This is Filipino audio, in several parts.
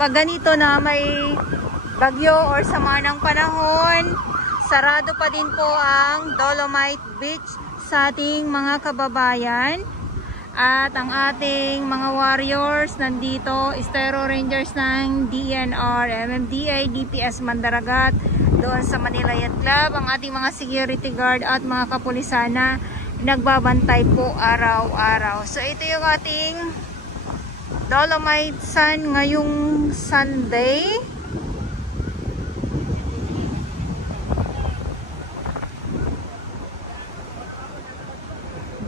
pag ganito na may bagyo or sama ng panahon, sarado pa din po ang Dolomite Beach sa ating mga kababayan. At ang ating mga warriors nandito, Estero Rangers ng DNR, MMDA, DPS Mandaragat, doon sa Manila Yacht Club, ang ating mga security guard at mga kapulisan na nagbabantay po araw-araw. So ito yung ating Dolomite Sun ngayong Sunday.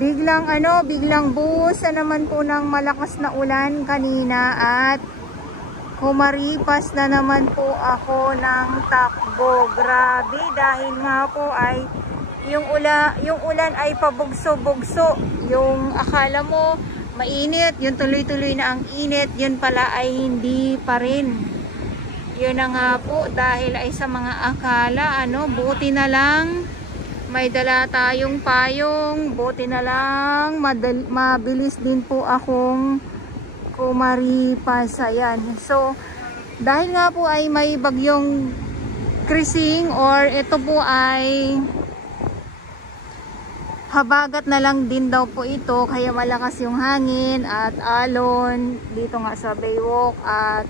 Biglang buhos na naman po ng malakas na ulan kanina at kumaripas na naman po ako ng takbo. Grabe, dahil nga po ay yung ulan ay pabugso-bugso. Yung akala mo mainit, yung tuloy-tuloy na ang init, yun pala ay hindi pa rin. Yun na nga po, dahil ay sa mga akala, buti na lang may dala tayong payong, buti na lang mabilis din po akong kumaripas. Ayan. So dahil nga po ay may bagyong Krising, or ito po ay habagat na lang din daw po ito, kaya malakas yung hangin at alon dito nga sa Baywalk, at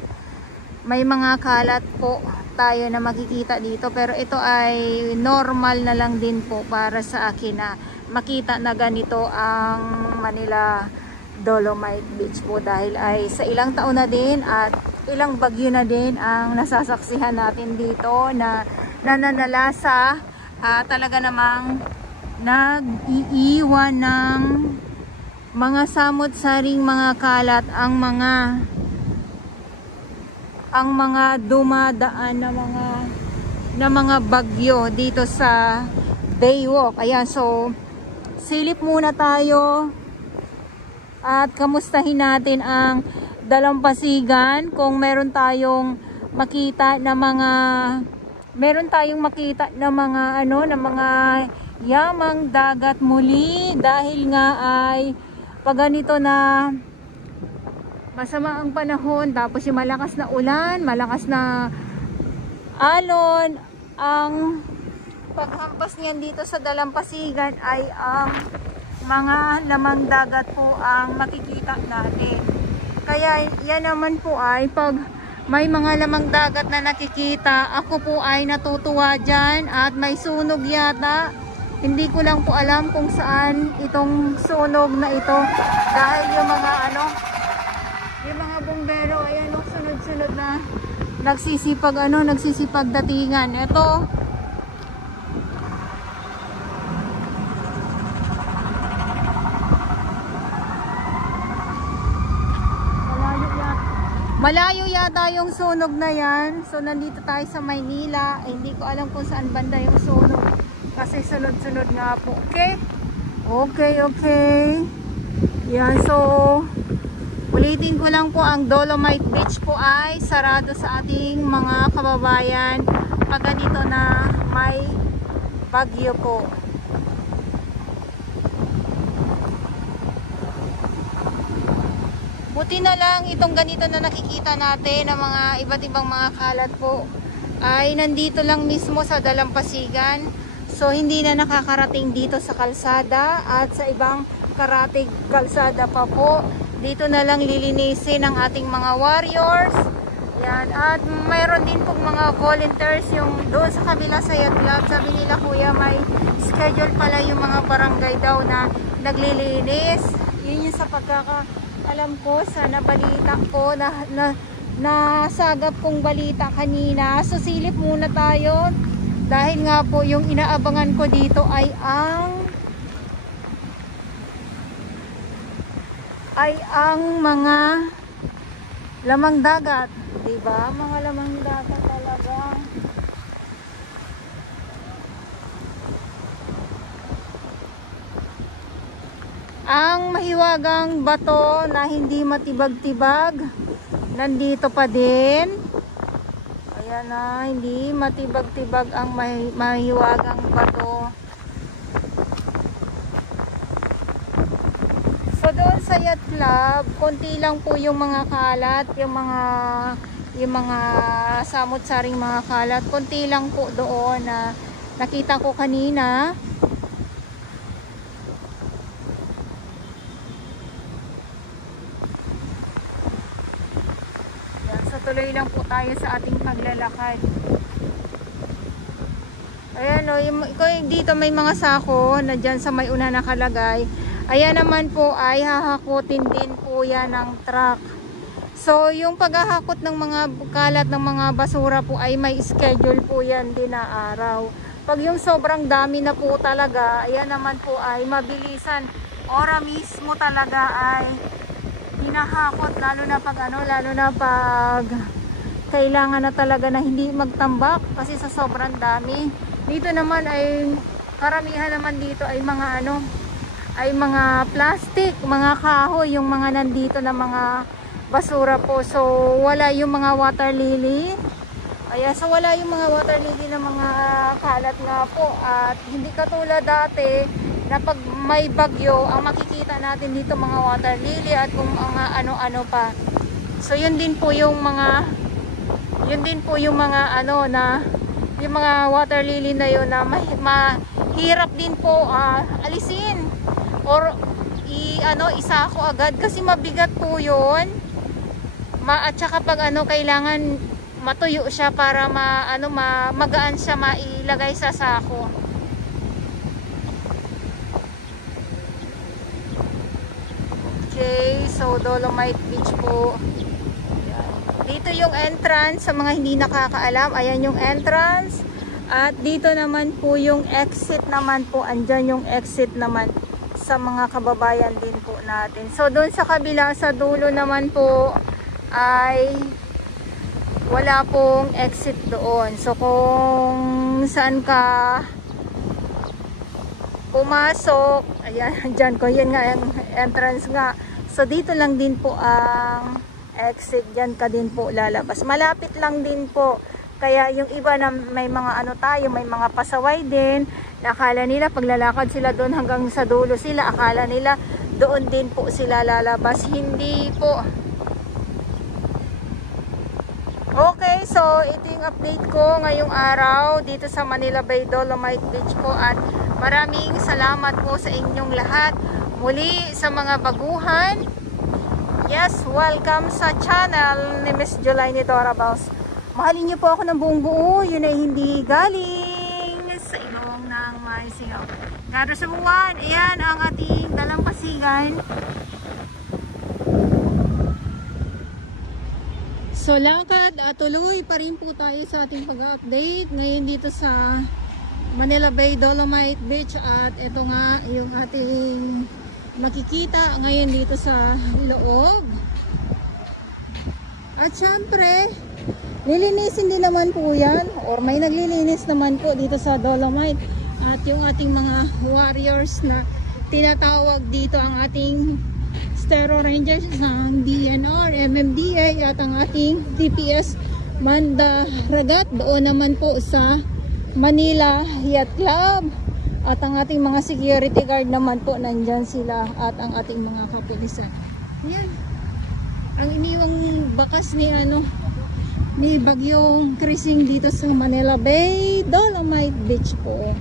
may mga kalat po tayo na makikita dito, pero ito ay normal na lang din po para sa akin na makita na ganito ang Manila Dolomite Beach po, dahil ay sa ilang taon na din at ilang bagyo na din ang nasasaksihan natin dito na nananalasa, talaga namang nag-iiwan ng mga samot-saring mga kalat ang mga dumadaan na mga bagyo dito sa Baywalk. Ayan, so silip muna tayo at kamustahin natin ang dalampasigan kung meron tayong makita na mga yamang dagat muli, dahil nga ay pag ganito na masama ang panahon, tapos yung malakas na ulan, malakas na alon, ang paghampas niyan dito sa dalampasigan ay ang mga lamang dagat po ang makikita natin. Kaya yan naman po ay pag may mga lamang dagat na nakikita, ako po ay natutuwa dyan, at may sunog yata. Hindi ko lang po alam kung saan itong sunog na ito, dahil yung mga bumbero, ayan, sunod-sunod na nagsisipag datingan. Ito, malayo yata yung sunog na yan. So nandito tayo sa Maynila, hindi ko alam kung saan banda yung sunog, kasi sunod-sunod nga po. Okay. Yan, so ulitin ko lang po, ang Dolomite Beach po ay sarado sa ating mga kababayan pag ganito na may bagyo po. Buti na lang itong ganito na nakikita natin ng mga iba't ibang mga kalat po ay nandito lang mismo sa dalampasigan. So hindi na nakakarating dito sa kalsada at sa ibang karatig kalsada pa po. Dito na lang lilinisin ng ating mga warriors. Yan. At mayroon din pong mga volunteers yung doon sa kabila sa yacht club. Sabi nila, kuya, may schedule pala yung mga barangay daw na naglilinis. Yun yung sa pagkakaalam ko, sa nabalita ko, na sagap kong balita kanina. So silip muna tayo, dahil nga po yung inaabangan ko dito ay ang mga lamang dagat, diba? Mga lamang dagat talaga. Ang mahiwagang bato na hindi matibag-tibag, nandito pa din. Ayan na, hindi matibag-tibag ang mahiwagang bato. So doon sa yacht club, konti lang po yung mga kalat, yung mga yung mga samot-saring mga kalat. Konti lang po doon na nakita ko kanina. Yan, so tuloy lang po tayo sa ating paglalakad. Ayan o, dito may mga sako na dyan sa may una nakalagay. Ayan naman po ay hahakutin din po yan ng truck. So yung paghahakot ng mga kalat ng mga basura po ay may schedule po yan din na araw. Pag yung sobrang dami na po talaga, ayan naman po ay mabilisan. Ora mismo talaga ay hinahakot, lalo na pag lalo na pag kailangan na talaga na hindi magtambak kasi sa sobrang dami. Dito naman ay karamihan naman dito ay mga ay mga plastic, mga kahoy, yung mga nandito na mga basura po. So wala yung mga water lily. Ayan, so wala yung mga water lily na mga kalat nga po. At hindi katulad dati na pag may bagyo, ang makikita natin dito mga water lily at kung mga ano-ano pa. So yun din po yung mga na yung mga water lily na yun na mahirap din po alisin or isako agad kasi mabigat po yun. At saka pag kailangan matuyo siya para magaan siya mailagay sa sako. Okay, so Dolomite Beach po. Dito yung entrance sa mga hindi nakakaalam. Ayan yung entrance. At dito naman po yung exit naman po. Andyan yung exit naman sa mga kababayan din po natin. So doon sa kabila sa dulo naman po ay wala pong exit doon. So kung saan ka pumasok, ayan, dyan ko, yun nga yung entrance nga. So dito lang din po ang exit, dyan ka din po lalabas. Malapit lang din po. Kaya yung iba na may mga may mga pasaway din, akala nila paglalakad sila doon hanggang sa dulo sila, akala nila doon din po sila lalabas. Hindi po. Okay, so ito yung update ko ngayong araw dito sa Manila Bay Dolomite Beach po, at maraming salamat po sa inyong lahat. Muli sa mga baguhan, yes, welcome sa channel ni Miss Jolaine Dorabaus. Mahalin niyo po ako ng buong buo, yun ay hindi galing sa ilong ng may singaw. Garo sa buwan, ayan ang ating dalampasigan. So lakad at tuloy pa rin po tayo sa ating pag-update ngayon dito sa Manila Bay Dolomite Beach, at ito nga yung ating makikita ngayon dito sa loob. At syempre nilinisin din naman po yan, or may naglilinis naman po dito sa Dolomite. At yung ating mga warriors na tinatawag dito, ang ating Stero Rangers ng DNR, MMDA at ang ating DPS Mandaragat doon naman po sa Manila Yacht Club. At ang ating mga security guard naman po nandyan sila, at ang ating mga kapulisan. Yan ang iniwang bakas ni Bagyong Krising dito sa Manila Bay Dolomite Beach po.